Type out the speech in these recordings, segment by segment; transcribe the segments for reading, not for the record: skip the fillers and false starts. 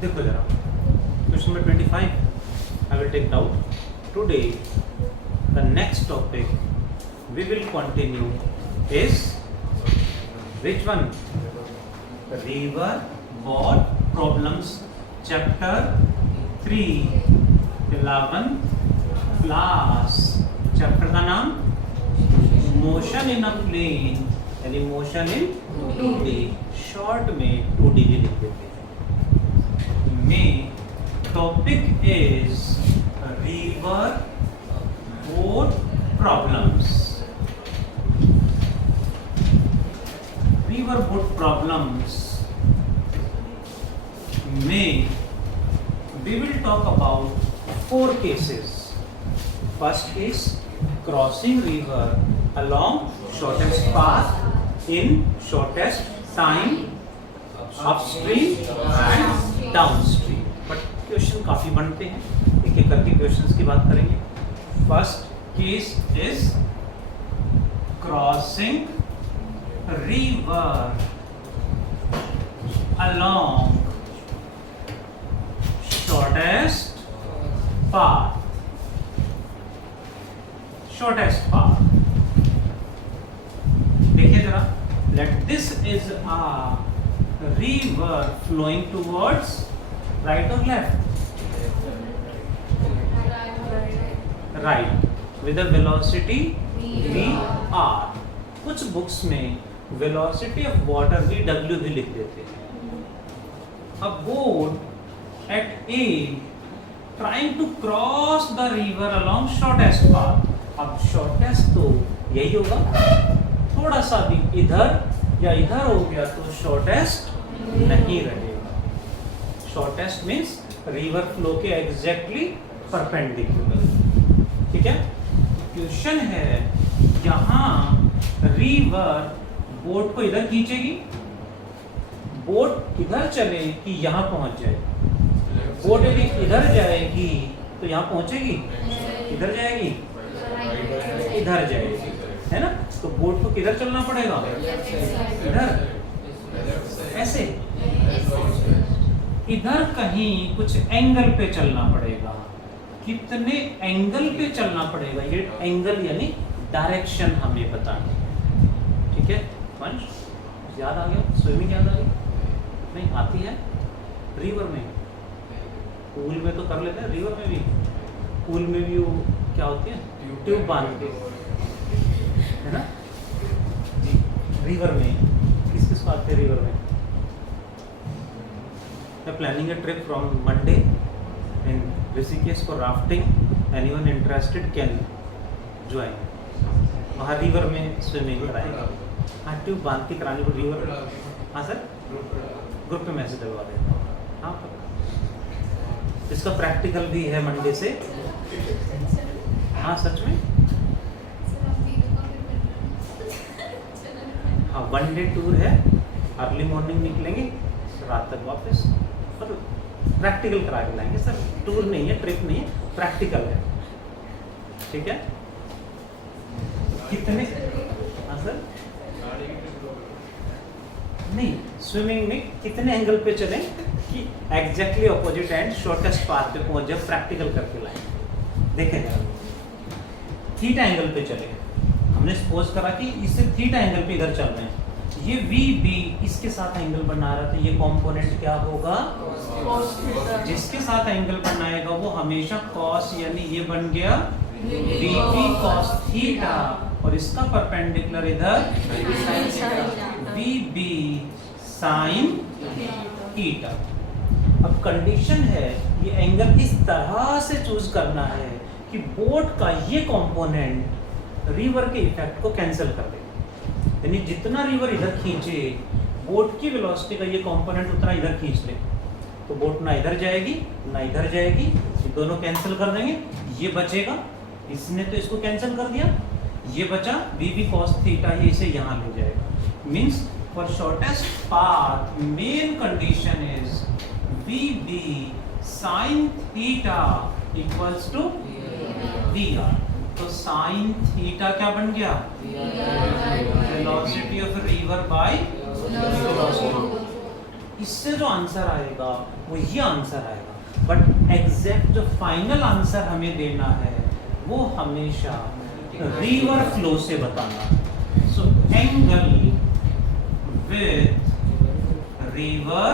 देखो जरा question number 25 I will take doubt today the next topic we will continue is which one river board problems chapter 3 11 class chapter का नाम motion in a plane यानी motion in 2D short में 2D भी लिख देते हैं में topic is river boat problems river boat problems में we will talk about 4 cases. First case, crossing river along shortest path in shortest time upstream and downstream. But question काफी बनते हैं, एक एक करके क्वेश्चंस की बात करेंगे. First case is crossing river along shortest path. Shortest path. देखिए जरा. Let this is a river flowing towards right or left? Right. With a velocity v/r. कुछ बुक्स में velocity of water v/w भी लिख देते हैं. A boat at A trying to cross the river along shortest path. अब shortest तो यही होगा, थोड़ा सा भी इधर या इधर हो गया तो shortest नहीं रहेगा. shortest means river flow के exactly perpendicular. ठीक है. क्वेश्चन है यहाँ river बोट को इधर खींचेगी, बोट किधर चले कि यहाँ पहुंच जाए. बोट यदि इधर जाएगी तो यहाँ पहुंचेगी, इधर जाएगी, इधर जाएगी, है ना. तो बोट को किधर चलना पड़ेगा, इधर, ऐसे इधर कहीं कुछ एंगल पे चलना पड़ेगा. कितने एंगल पे चलना पड़ेगा, ये एंगल यानी डायरेक्शन हमें बतानी है. ठीक है. वंश याद आ गया, स्विमिंग याद आ गई नहीं आती है. रिवर में, पूल में तो कर लेते हैं, रिवर में भी, पूल में भी वो क्या होती है, ट्यूब बांध के, है ना. रिवर में किस किस को आते हैं रिवर में. मैं planning a trip from Monday in Rishikesh for rafting. Anyone interested can join. वहाँ रिवर में स्विमिंग कराएंगे. हाँ, ट्यूब बांध के कराने को रिवर. हाँ सर, ग्रुप में मैसेज डलवा दें. हाँ, इसका प्रैक्टिकल भी है मंडे से. हाँ सच में. हाँ, 1 डे टूर है. अर्ली मॉर्निंग निकलेंगे, रात तक वापस. और प्रैक्टिकल करा के लाएंगे सर. टूर नहीं है, ट्रिप नहीं है, प्रैक्टिकल है. ठीक है. कितने. हाँ सर. नहीं, स्विमिंग में कितने एंगल पे चलें कि exactly opposite and shortest path पे पहुंच जाए. प्रैक्टिकल करके लाएं. देखें, थीटा एंगल पे चले. हमने सपोज करा कि इससे थीटा एंगल पे इधर चल रहे हैं. ये वी बी इसके साथ एंगल बना रहा था. ये कंपोनेंट क्या होगा, जिसके साथ एंगल बनाएगा वो हमेशा कॉस, यानी ये बन गया वी बी कॉस थीटा. और इसका परपेंडिकुलर इधर वी बी साइन थीटा. अब कंडीशन है ये एंगल इस तरह से चूज करना है कि बोट का ये कंपोनेंट रिवर के इफेक्ट को कैंसिल कर दे. यानी जितना रिवर इधर खींचे, बोट की वेलोसिटी का ये कंपोनेंट उतना इधर खींच ले, तो बोट ना इधर जाएगी ना इधर जाएगी. ये दोनों कैंसिल कर देंगे. ये बचेगा, इसने तो इसको कैंसिल कर दिया. ये बचा वी बी कॉस थीटा, ये इसे यहाँ ले जाएगा. Means for shortest path main condition is v b sine theta equals to v r. तो साइन थीटा क्या बन गया, velocity of river by velocity. इससे जो आंसर आएगा वो ये आंसर आएगा, बट एग्जैक्ट जो फाइनल आंसर हमें देना है वो हमेशा रिवर फ्लो से बताना। So angle with river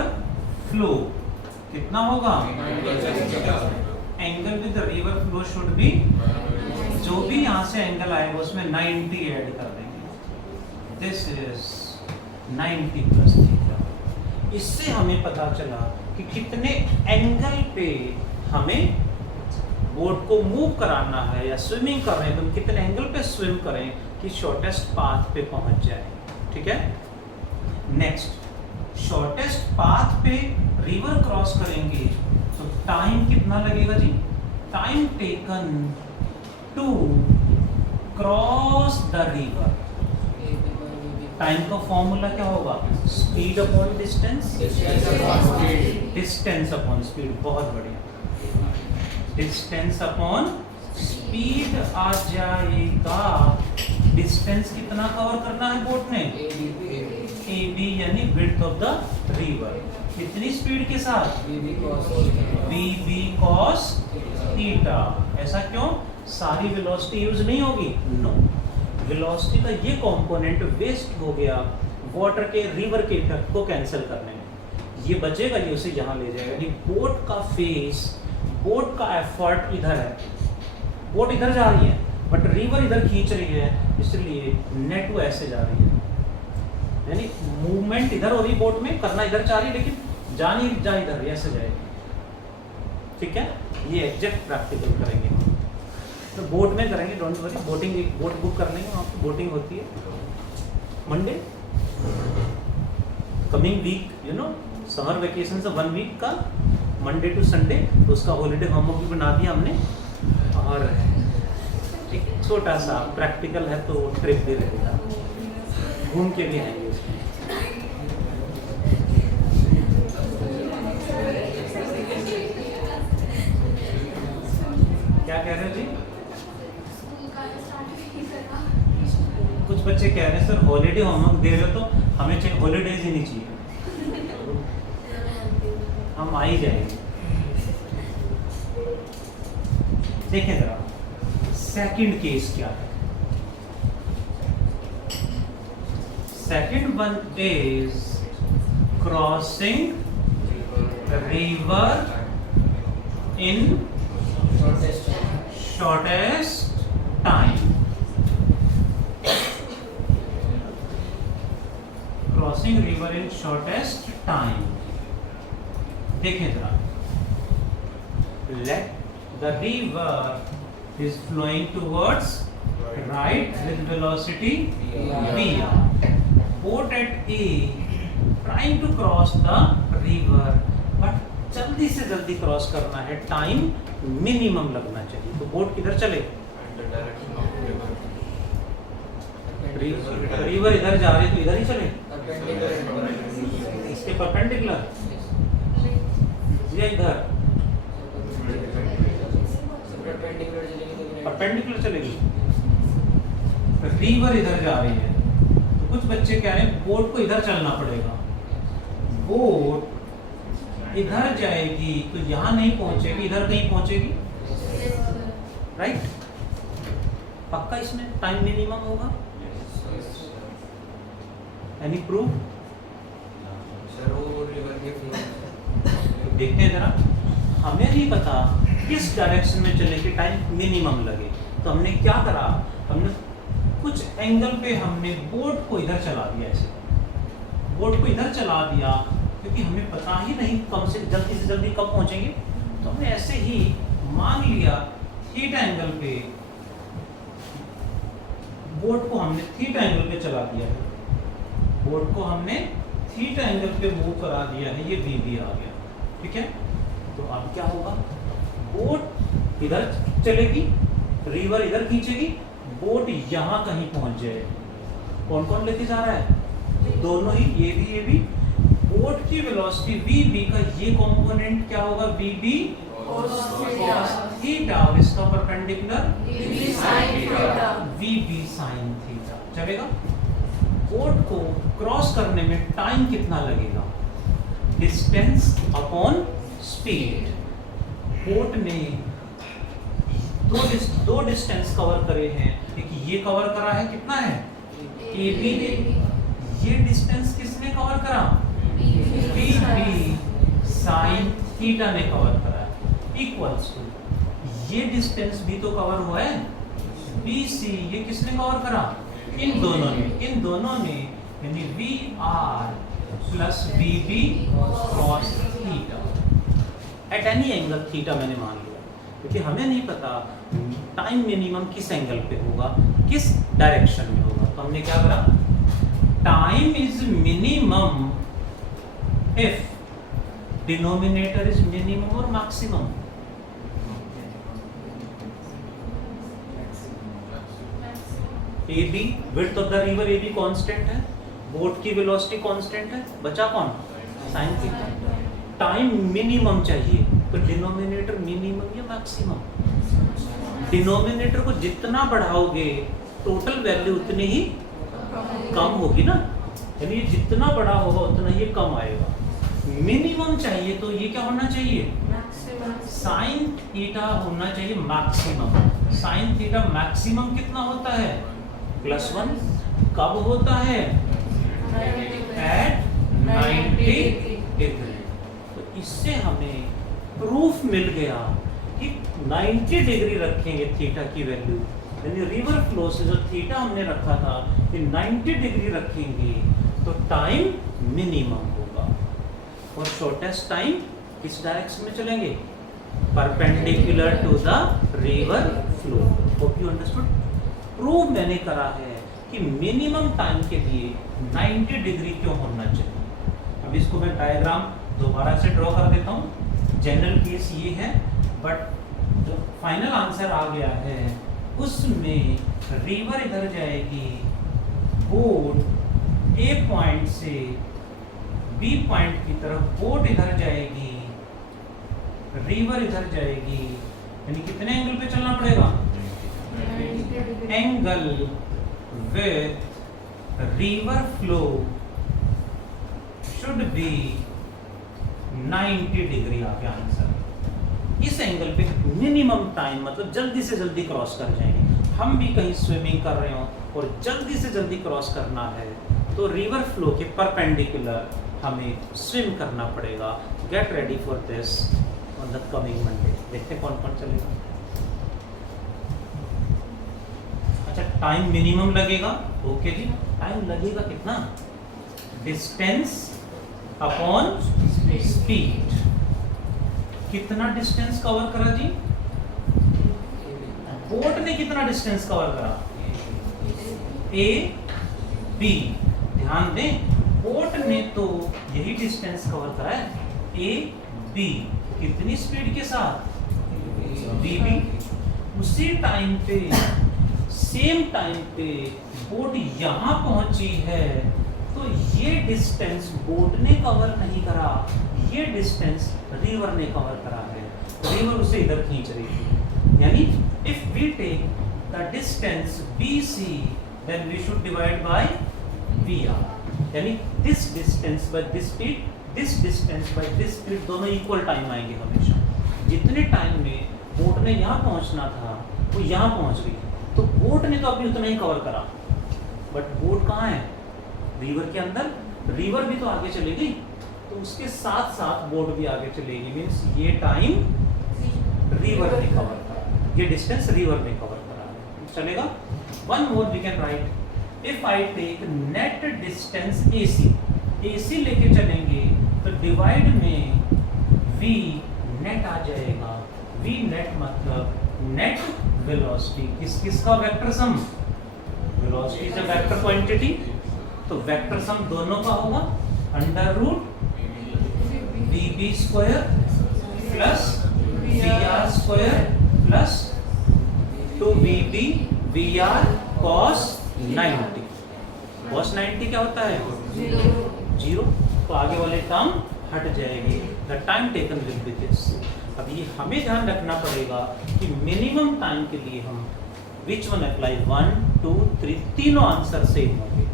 flow कितना होगा? Angle with river flow should be, जो भी यहां से एंगल आएगा उसमें 90 ऐड कर देंगे। This is 90 plus theta. इससे हमें पता चला कि कितने एंगल पे हमें बोट को मूव कराना है या स्विमिंग कर रहे हैं तो कितने एंगल पे स्विम करें कि शॉर्टेस्ट पाथ पे पहुंच जाए। ठीक है, नेक्स्ट, शॉर्टेस्ट पाथ पे रिवर क्रॉस करेंगे तो टाइम कितना लगेगा जी? Time taken to cross the river. Time का फॉर्मूला क्या होगा? Speed upon distance, distance upon speed. बहुत बढ़िया, डिस्टेंस अपॉन स्पीड आ जाएगा। डिस्टेंस कितना कवर करना है बोट ने? AB यानी विड्थ ऑफ द रिवर। कितनी स्पीड के साथ? VB cos theta. ऐसा क्यों? सारी वेलोसिटी यूज नहीं होगी, नो। वेलोसिटी का ये कंपोनेंट वेस्ट हो गया वाटर के, रिवर के इफेक्ट को कैंसिल करने में। ये बचेगा, ये उसे यहाँ ले जाएगा। यानी बोट का फेस, बोट का एफर्ट इधर है, बोट इधर जा रही है बट रिवर इधर खींच रही है, इसलिए नेट वो ऐसे जा रही है। यानी मूवमेंट इधर हो रही बोट में, करना इधर चाह रही, लेकिन जा नहीं, जा इधर, ऐसे जाएगी। ठीक है, ये एग्जैक्ट प्रैक्टिकल करेंगे तो बोट में करेंगे, don't worry. Boating, boat book कर लेंगे, वहाँ पे बोटिंग होती है Monday coming week, you know summer vacation से 1 वीक का मंडे टू संडे, तो उसका हॉलीडे होमवर्क भी बना दिया हमने। और एक छोटा सा प्रैक्टिकल है तो ट्रिप भी रहेगा, घूम के भी आएंगे उसमें। क्या कह रहे हो जी? कुछ बच्चे कह रहे हैं सर हॉलीडे होमवर्क दे रहे हो तो हमें चाहिए हॉलीडेज ही नहीं चाहिए, हम आ ही जाएंगे। देखें जरा सेकंड केस क्या है। Second one is crossing river in shortest time. Crossing river in shortest time. देखें जरा, let the river is flowing towards right with velocity v। Boat at A trying to cross the river, but जल्दी से जल्दी cross करना है, time minimum लगना चाहिए। तो बोट किधर चले? रिवर इधर जा रही तो इधर ही चले, इसके परपेंडिकुलर या इधर परपेंडिकुलर चलेगी। रिवर इधर जा रही है तो कुछ बच्चे कह रहे हैं बोट को इधर चलना पड़ेगा। बोट इधर जाएगी तो यहां नहीं पहुंचेगी, इधर कहीं पहुंचेगी, राइट? पक्का इसमें टाइम मिनिमम होगा? Any proof? देखते हैं जरा, हमें नहीं पता किस डायरेक्शन में चले कि टाइम मिनिमम लगे, तो हमने क्या करा, हमने कुछ एंगल पे हमने बोट को इधर चला दिया। ऐसे बोट को इधर चला दिया क्योंकि हमें पता ही नहीं कम से जल्दी कब पहुंचेंगे, तो हमने ऐसे ही मान लिया थीटा एंगल पे बोट को हमने थीटा एंगल पे चला दिया है। बोट को हमने थीटा एंगल पे मूव करा दिया है, ये VB आ गया। ठीक है, तो अब क्या होगा, बोट इधर चलेगी, रिवर इधर खींचेगी, बोट यहां कहीं पहुंच जाए। कौन कौन लेके जा रहा है? दोनों ही, ये भी। बोट की वेलोसिटी VB का ये कंपोनेंट क्या होगा? VB cos थीटा, और इसका परपेंडिकुलर VB sin थीटा। चलेगा? बोट को क्रॉस करने में टाइम कितना लगेगा? Distance upon speed. बोट ने दो डिस्टेंस कवर करे हैं, एक ये कवर करा है, कितना है AB ने, ये डिस्टेंस किसने कवर करा, BB साइन थीटा ने कवर करा है, इक्वल्स टू ये डिस्टेंस भी तो कवर हुआ है BC, ये किसने कवर करा, इन दोनों ने यानी VR plus BB cos theta at any angle theta मैंने मान लिया, क्योंकि हमें नहीं पता टाइम मिनिमम किस एंगल पे होगा, किस डायरेक्शन में होगा। तो हमने क्या करा, time is minimum if denominator is minimum और maximum. AB width of the river AB constant है, बोट की वेलोसिटी कांस्टेंट है, बचा कौन, साइन थीटा। टाइम मिनिमम चाहिए तो डिनोमिनेटर मिनिमम या मैक्सिमम, डिनोमिनेटर को जितना बढ़ाओगे टोटल वैल्यू उतनी ही कम होगी ना, यानी जितना बड़ा होगा उतना ये कम आएगा। मिनिमम चाहिए तो ये क्या होना चाहिए, साइन थीटा होना चाहिए मैक्सिमम। साइन थीटा मैक्सिमम कितना होता है, +1। कब होता है, एट 90 डिग्री। तो इससे हमें प्रूफ मिल गया कि 90 डिग्री रखेंगे थीटा की वैल्यू, यानी रिवर फ्लो से जो थीटा हमने रखा था कि 90 डिग्री रखेंगे तो टाइम मिनिमम होगा। और शॉर्टेस्ट टाइम किस डायरेक्शन में चलेंगे, perpendicular to the river flow. Hope you understood. Prove मैंने करा है कि मिनिमम टाइम के लिए 90 डिग्री क्यों होना चाहिए। अब इसको मैं डायग्राम दोबारा से ड्रॉ कर देता हूँ। जनरल केस ये है, बट जो फाइनल आंसर आ गया है उसमें रिवर इधर जाएगी, बोट ए पॉइंट से बी पॉइंट की तरफ, बोट इधर जाएगी, रिवर इधर जाएगी, यानी कितने एंगल पे चलना पड़ेगा, angle with river flow should be 90 degree. आ गया आंसर। इस एंगल पे मिनिमम टाइम मतलब जल्दी से जल्दी क्रॉस कर जाएंगे। हम भी कहीं स्विमिंग कर रहे हो और जल्दी से जल्दी क्रॉस करना है तो रिवर फ्लो के परपेंडिकुलर हमें स्विम करना पड़ेगा। Get ready for this on the coming Monday. देखते हैं कौन कौन चलेगा। अच्छा, टाइम मिनिमम लगेगा, ओके जी। टाइम लगेगा कितना, डिस्टेंस अपॉन स्पीड। कितना डिस्टेंस कवर करा जी, बोट ने कितना डिस्टेंस कवर करा, ए बी। ध्यान दें, बोट ने तो यही डिस्टेंस कवर करा है, ए बी। कितनी स्पीड के साथ, बी बी। उसी टाइम पे, सेम टाइम पे बोट यहां पहुंची है तो ये डिस्टेंस बोट ने कवर नहीं करा, ये डिस्टेंस रिवर ने कवर करा है। रिवर उसे इधर खींच रही थी। यानी if we take the distance BC then we should divide by VR। यानी this distance by this speed, this distance by this speed, दोनों इक्वल टाइम आएंगे हमेशा। जितने टाइम में बोट ने यहाँ पहुँचना था वो यहाँ पहुँच गई, तो बोट ने तो अभी उतना ही कवर करा। बट बोट कहाँ है, रिवर के अंदर। रिवर भी तो आगे चलेगी तो उसके साथ साथ बोट भी आगे चलेगी। मीन्स ये टाइम रिवर ने कवर करा, ये डिस्टेंस रिवर ने कवर करा। चलेगा। One more we can write, if I take net distance AC लेके चलेंगे तो डिवाइड में V नेट आ जाएगा। V नेट मतलब नेट वेलोसिटी। किस का vector sum, velocity is a vector quantity, तो वेक्टर सम दोनों का होगा √BB² plus VR² plus 2BB VR cos 90। cos 90 क्या होता है, 0। तो आगे वाले टर्म हट जाएगी। The time taken will be this. अब ये हमें ध्यान रखना पड़ेगा कि मिनिमम टाइम के लिए हम विच वन अप्लाई, 1 2 3 तीनों आंसर सेम होंगे।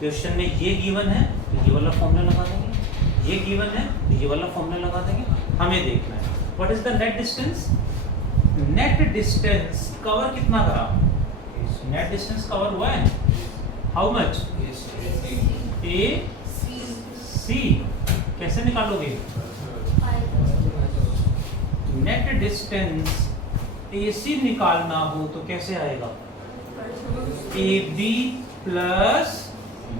क्वेश्चन में ये गिवन है तो ये वाला फॉर्मूला लगा देंगे, ये गिवन है, ये वाला फॉर्मूला लगा देंगे। हमें देखना है what is the net distance. Net distance cover कितना करा, नेट डिस्टेंस कवर हुआ है हाउ मच, ए सी। कैसे निकालोगे, नेट डिस्टेंस AC निकालना हो तो कैसे आएगा, AB प्लस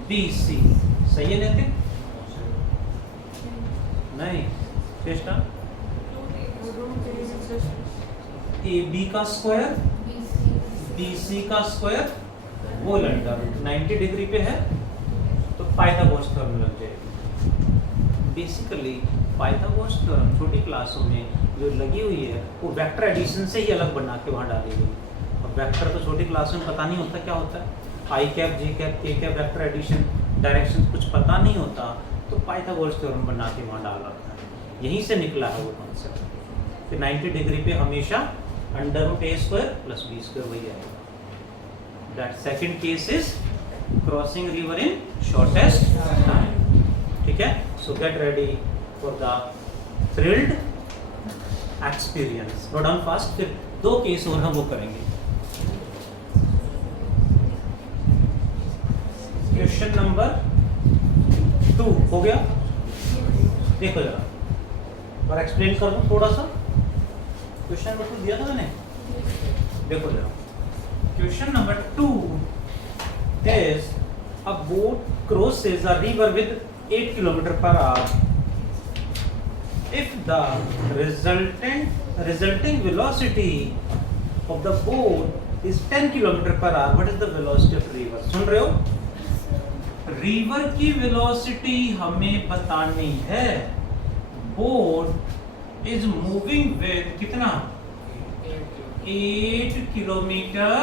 BC। सही है नितिन, नहीं चेष्टा, AB का स्क्वायर BC का स्क्वायर होल अंडर 90 डिग्री पे है तो पाइथागोरस थ्योरम लग जाएगी। बेसिकली पाइथागोरस थ्योरम छोटी क्लासों में जो लगी हुई है वो वेक्टर एडिशन से ही अलग बना के वहाँ डाली गई। और वेक्टर तो छोटी क्लासों में पता नहीं होता क्या होता है, आई कैप जे कैप के कैप वेक्टर एडिशन डायरेक्शन कुछ पता नहीं होता, तो पाइथागोरस थ्योरम बना के वहाँ डाल रखा है। यहीं से निकला है वो कॉन्सेप्ट कि 90 डिग्री पे हमेशा अंडर रूट ए स्क्वायर प्लस बी स्क्वायर वही आएगा। That second case is crossing river in shortest time. ठीक है, सो get ready for the thrilled experience. Note down fast, फिर 2 केस और हम वो करेंगे। क्वेश्चन नंबर 2 हो गया, देखो जरा और एक्सप्लेन कर दूं थोड़ा सा। क्वेश्चन नंबर 2 दिया था मैंने, देखो जरा। Question number 2 is a boat crosses a river with 8 km/h. If the resulting velocity of the boat is 10 km/h, what is the velocity of river? सुन रहे हो, रिवर की वेलोसिटी हमें बतानी है। बोट इज मूविंग विद कितना, 8 km/h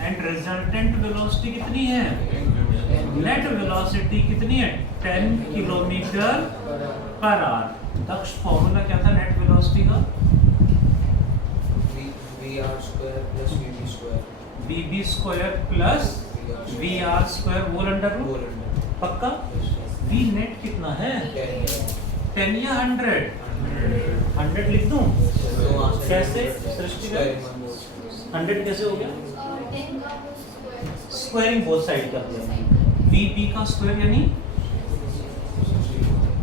and resultant velocity कितनी है, net velocity कितनी है, 10 km/h। दक्ष फॉर्मूला क्या था नेट वेलोसिटी का, bb square plus vr square whole under root. पक्का, v नेट कितना है, 10 या 100, 100 लिख दूं कैसे, सृष्टि 100 कैसे हो गया, स्क्वायरिंग बोथ साइड कर दिया, VB का स्क्वायर यानी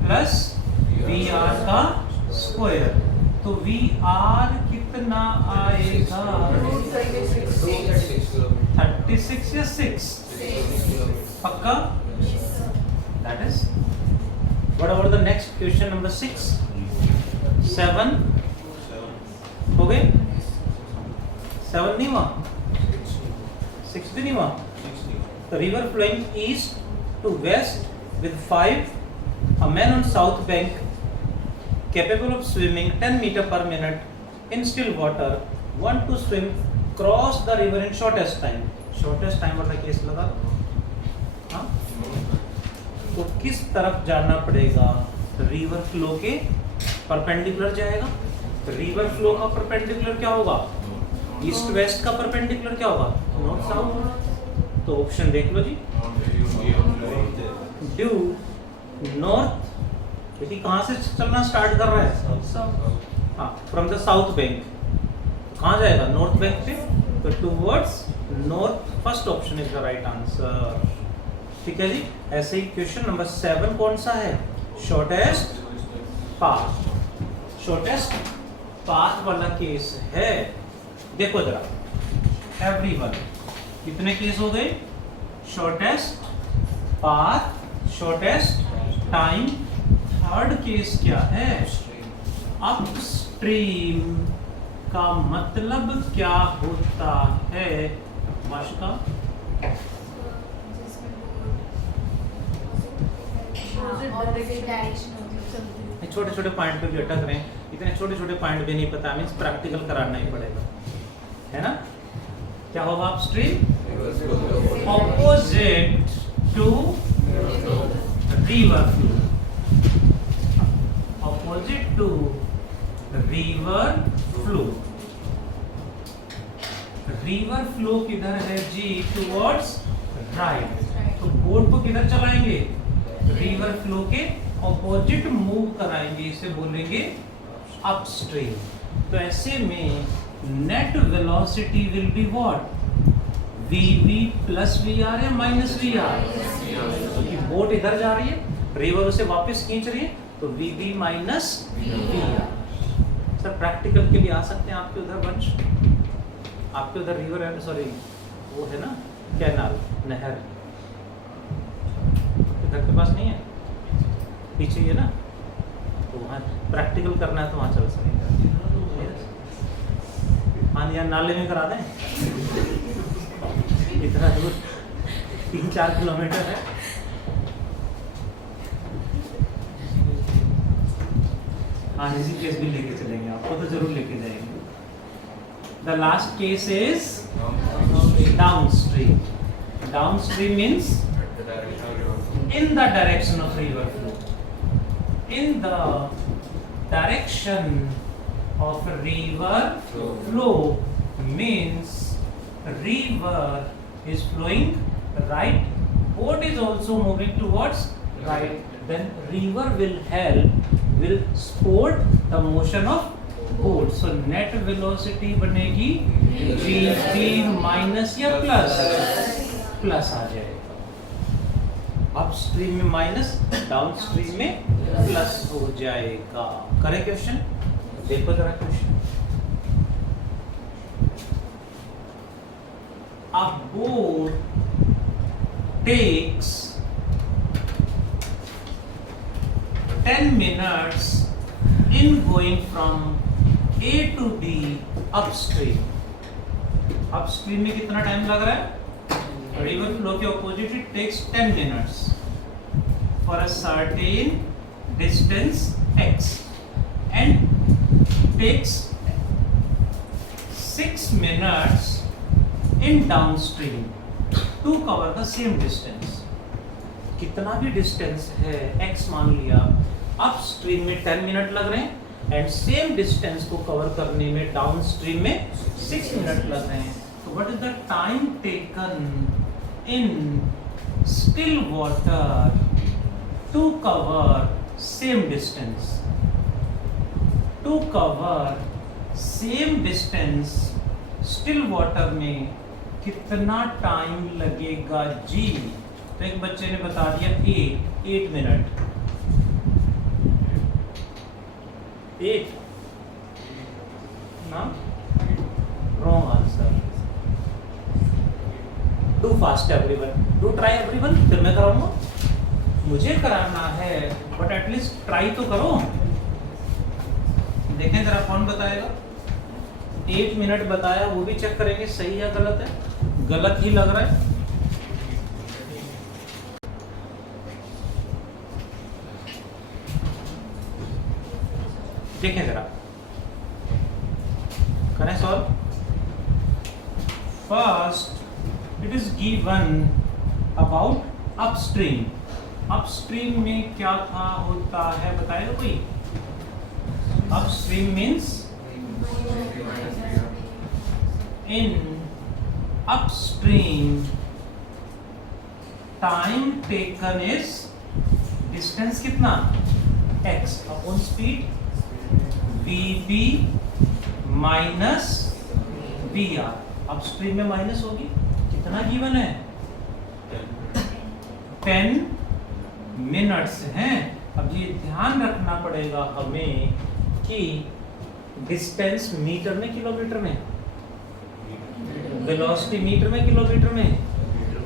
प्लस VR का स्क्वायर, तो VR कितना आएगा, 36 या 6, पक्का। That is what about the next question number 6, 7 हो गए, 7 नहीं हुआ, 6 भी नहीं हुआ। The river flowing east to west with 5, a man on south bank capable of swimming 10 meter per minute in still water want to swim cross the river in shortest time. Shortest time वाला case लगा, हाँ, तो किस तरफ जाना पड़ेगा, river flow के perpendicular जाएगा। रिवर फ्लो का परपेंडिकुलर क्या होगा, ईस्ट वेस्ट का परपेंडिकुलर क्या होगा, नॉर्थ साउथ। तो ऑप्शन देख लो जी, ड्यू नॉर्थ, क्योंकि कहाँ से चलना स्टार्ट कर रहा है, हाँ, फ्रॉम द साउथ बैंक, कहाँ जाएगा, नॉर्थ बैंक पे, तो towards north, first option is the right answer. ठीक है जी। ऐसे ही क्वेश्चन नंबर 7 कौन सा है, शॉर्टेस्ट पाथ, शॉर्टेस्ट पाथ वाला केस है। देखो जरा, एवरीवन कितने केस हो गए, shortest path, shortest time, third case क्या है, अपस्ट्रीम का मतलब क्या होता है, वाशिका, छोटे छोटे पॉइंट पे भी अटक रहे हैं, इतने छोटे छोटे पॉइंट भी नहीं पता, मीन्स प्रैक्टिकल कराना ही पड़ेगा, है ना। क्या होगा, upstream opposite to river flow, opposite to river flow. River flow किधर है जी, टुवर्ड्स राइट, तो बोट को किधर चलाएंगे, रिवर रिवर फ्लो के ऑपोजिट मूव कराएंगे, इसे बोलेंगे अपस्ट्रीम। तो ऐसे में net velocity will be what, VB plus VR है माइनस VR, क्योंकि बोट इधर जा रही है, रिवर उसे वापस खींच रही है, तो VB minus VR। Sir practical के लिए आ सकते हैं आपके उधर बंच, आपके उधर रिवर है, सॉरी वो है ना कैनाल, नहर घर के पास नहीं है, पीछे है ना, तो वहाँ प्रैक्टिकल करना है तो वहाँ चल सकेंगे। हाँ यार नाले में करा दें, इतना दूर 3-4 किलोमीटर है। हाँ इसी केस भी लेके चलेंगे, आपको तो जरूर लेके जाएंगे। The last case is downstream. Downstream means in the direction of river flow. In the direction of river flow means river is flowing right, boat is also moving towards right, then river will support the motion of boat. So net velocity बनेगी VB minus या plus आ जाएगा, upstream में minus, downstream में plus हो जाएगा। करें question, देखो जरा question. A boat takes 10 minutes in going from A to B upstream। Upstream में कितना टाइम लग रहा है? रिवर फ्लो के opposite it takes 10 minutes for a certain distance x and takes 6 minutes in downstream to cover the same distance. कितना भी distance है x मान लिया, अपस्ट्रीम में 10 मिनट लग रहे हैं एंड सेम डिस्टेंस को कवर करने में डाउनस्ट्रीम में 6 मिनट लग रहे हैं। तो what is the time taken in still water to cover same distance? To cover same distance still water में कितना टाइम लगेगा जी? तो एक बच्चे ने बता दिया 8 मिनट। 8 ना, wrong answer. Do fast everyone, do try everyone, फिर मैं कराऊंगा। मुझे कराना है बट एटलीस्ट ट्राई तो करो। देखें जरा कौन बताएगा। 8 मिनट बताया, वो भी चेक करेंगे सही है गलत है। गलत ही लग रहा है। देखें जरा, करें solve. First it is given about upstream। Upstream में क्या था होता है बताएगा कोई? Upstream means in upstream time taken is distance कितना x upon speed VB minus VR। Upstream में माइनस होगी, कितना गिवन है 10 मिनट्स हैं। अब ये ध्यान रखना पड़ेगा हमें कि डिस्टेंस मीटर में किलोमीटर में, वेलोसिटी मीटर में किलोमीटर में,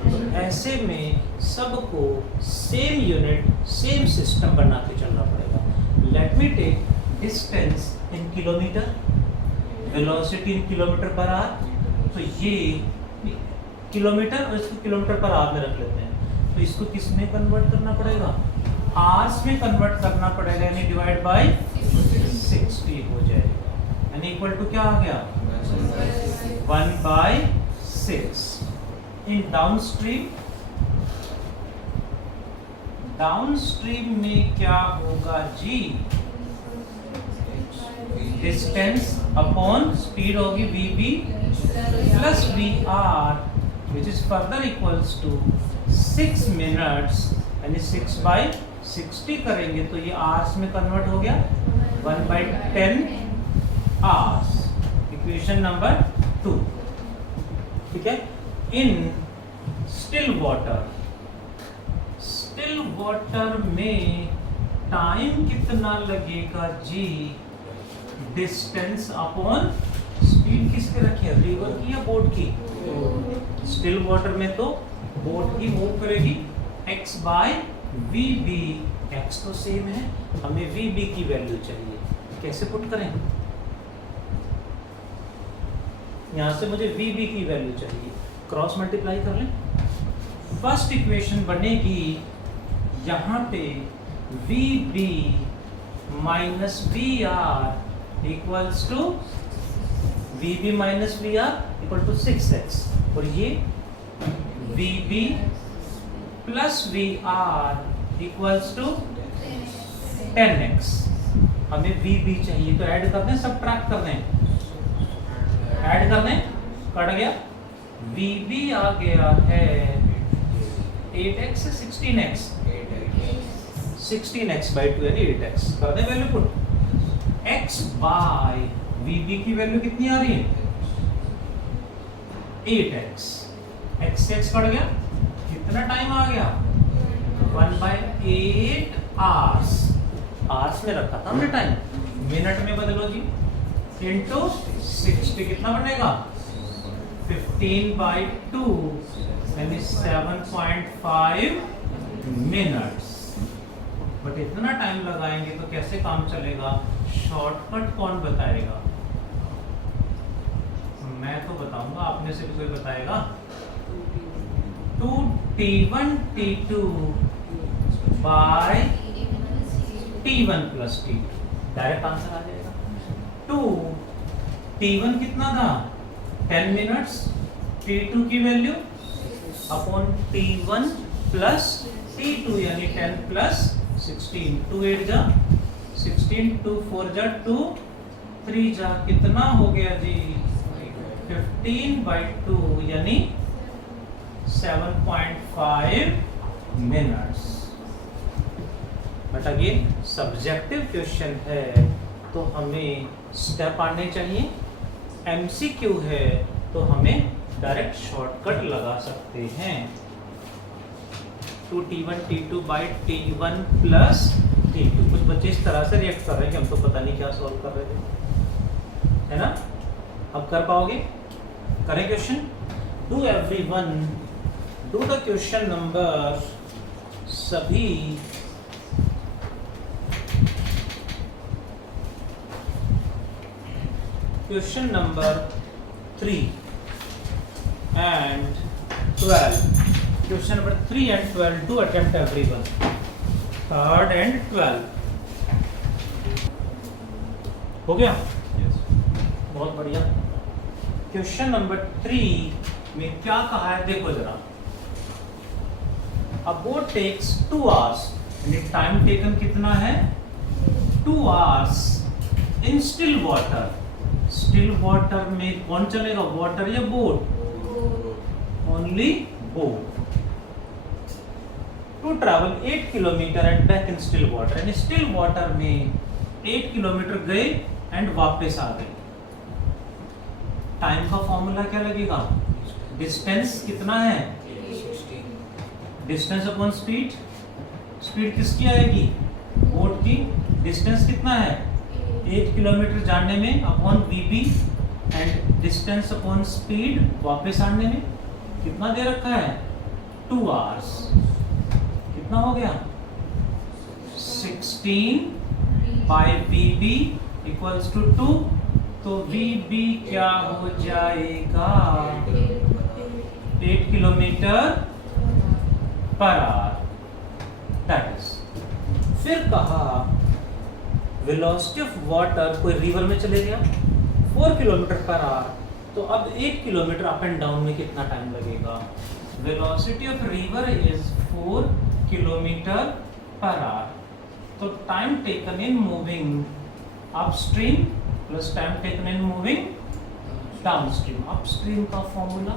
तो ऐसे में सबको सेम यूनिट सेम सिस्टम बना के चलना पड़ेगा। Let me take distance in kilometre, velocity in kilometre per hour. तो ये किलोमीटर और इसको किलोमीटर पर आवर में रख लेते हैं। तो इसको किस में कन्वर्ट करना पड़ेगा? आवर्स में कन्वर्ट करना पड़ेगा, यानी डिवाइड बाय 60 हो जाएगा। यानी इक्वल टू क्या आ गया 1/6। इन डाउनस्ट्रीम में क्या होगा जी? डिस्टेंस अपॉन स्पीड होगी VB plus VR which is further equals to 6 minutes यानी 6/6 60 करेंगे तो ये आवर्स में कन्वर्ट हो गया 1/10 आवर्स। इक्वेशन नंबर 2, ठीक है। इन स्टिल वाटर में टाइम कितना लगेगा जी? डिस्टेंस अपॉन स्पीड किसके रखी है, रिवर की या बोट की? स्टिल वाटर में तो बोट ही मूव करेगी। x by V B, x तो सेम है, हमें वी बी की वैल्यू चाहिए। कैसे पुट करें? यहां से मुझे वी बी की वैल्यू चाहिए, क्रॉस मल्टीप्लाई कर लें। फर्स्ट इक्वेशन बनेगी यहां पे V B minus V R equals to V B minus V R equal to 6x, और ये V B plus V R equals to 10x। हमें वी बी चाहिए तो ऐड कर दें, सबट्रैक्ट कर दें, ऐड कर दें, कट गया। वी बी आ गया है 8x से 16x, 16x बाई 2 यानी 8x। कर दें value put. x by V B की वैल्यू कितनी आ रही है? 8x। x से x कट गया, कितना टाइम आ गया? 1/8 आवर्स। आवर्स में रखा था हमने टाइम, मिनट में बदलो जी, इनटू 60 कितना बनेगा? 15/2 यानी 7.5 मिनट्स। बट इतना टाइम लगाएंगे तो कैसे काम चलेगा? शॉर्टकट कौन बताएगा? मैं तो बताऊंगा, आप में से भी कोई बताएगा? 2t1 t2 by t1 plus t2, direct answer आ जाएगा। 2 t1 कितना था? 10 मिनट्स, t2 की value upon t1 plus t2 यानी 10 प्लस 16, 2 8 जा 16, 2 4 जा 2, 3 जा कितना हो गया जी? 15/2 यानी 7.5 minutes. But again subjective question है तो हमें स्टेप आने चाहिए। एमसीक्यू है तो हमें डायरेक्ट शॉर्टकट लगा सकते हैं। 2t1 t2 by t1 plus t2। कुछ बच्चे इस तरह से रिएक्ट कर रहे हैं कि हम तो पता नहीं क्या सॉल्व कर रहे थे, है ना? अब कर पाओगे? करें question. Do everyone do the question number, सभी question number 3 and 12, question number 3 and 12 do attempt everyone, 3rd and 12 हो गया? बहुत बढ़िया। क्वेश्चन नंबर 3 में क्या कहा है देखो जरा। A boat takes 2 hours and time taken कितना है? 2 hours in still water। Still water में कौन चलेगा, वाटर या boat? Only boat. To travel 8 kilometre and back in still water, यानी स्टिल वाटर में 8 किलोमीटर गए एंड वापस आ गए। टाइम का फॉर्मूला क्या लगेगा? डिस्टेंस कितना है? Distance upon speed. स्पीड किसकी आएगी? बोट की। डिस्टेंस कितना है? 8 किलोमीटर जाने में upon VB, and distance upon speed वापस आने में कितना दे रखा है? 2 आवर्स। कितना हो गया? 16 बाई वीबी इक्वल्स टू 2, तो वीबी क्या हो जाएगा? 8 kilometre per our. That is. फिर कहा वेलोसिटी ऑफ वाटर, कोई रिवर में चले गया 4 किलोमीटर पर आवर, तो अब 8 किलोमीटर अप एंड डाउन में कितना टाइम लगेगा? Velocity of river is 4 kilometre per hour, तो time taken in moving upstream plus time taken in moving downstream. Upstream का formula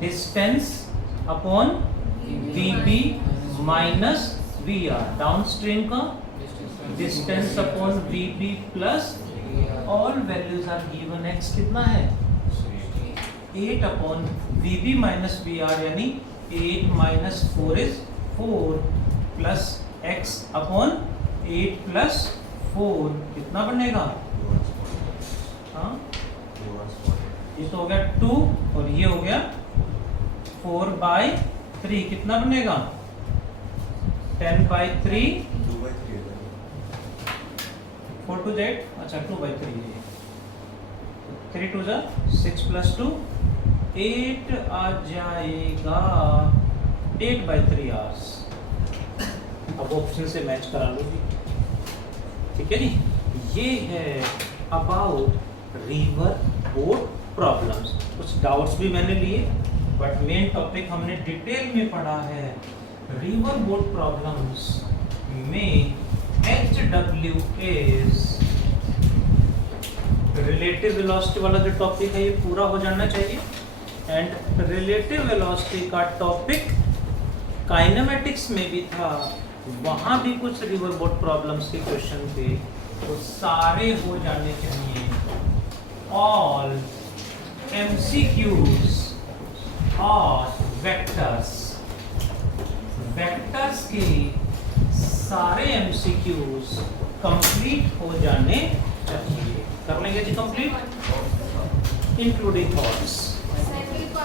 distance upon VB minus V R, downstream का distance upon V B plus all values are given, X कितना है 8 upon V B minus V R, यानी 8 minus 4 is 4 plus X upon 8 plus 4 कितना बनेगा, हाँ ये तो हो गया 2 और ये हो गया 4/3, कितना बनेगा 10/3, 4 to 8, अच्छा 2/3 है, 3 to 6 plus 2 8 आ जाएगा 8/3 आवर्स। अब ऑप्शन से मैच करा लो जी, ठीक है जी। ये है अबाउट रिवर बोट प्रॉब्लम्स। कुछ डाउट्स भी मैंने लिए, बट मेन टॉपिक हमने डिटेल में पढ़ा है। रिवर बोट प्रॉब्लम्स में HW इज रिलेटिव वेलोसिटी वाला जो टॉपिक है ये पूरा हो जाना चाहिए, एंड रिलेटिव वेलोसिटी का टॉपिक काइनेमेटिक्स में भी था, वहाँ भी कुछ रिवर बोट प्रॉब्लम्स के क्वेश्चन थे, तो सारे हो जाने चाहिए। ऑल MCQs और वेक्टर्स, वेक्टर्स के सारे MCQs कंप्लीट हो जाने चाहिए। कर लेंगे जी complete, including thoughts.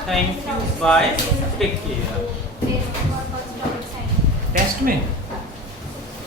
Thank you, bye, take care. Test में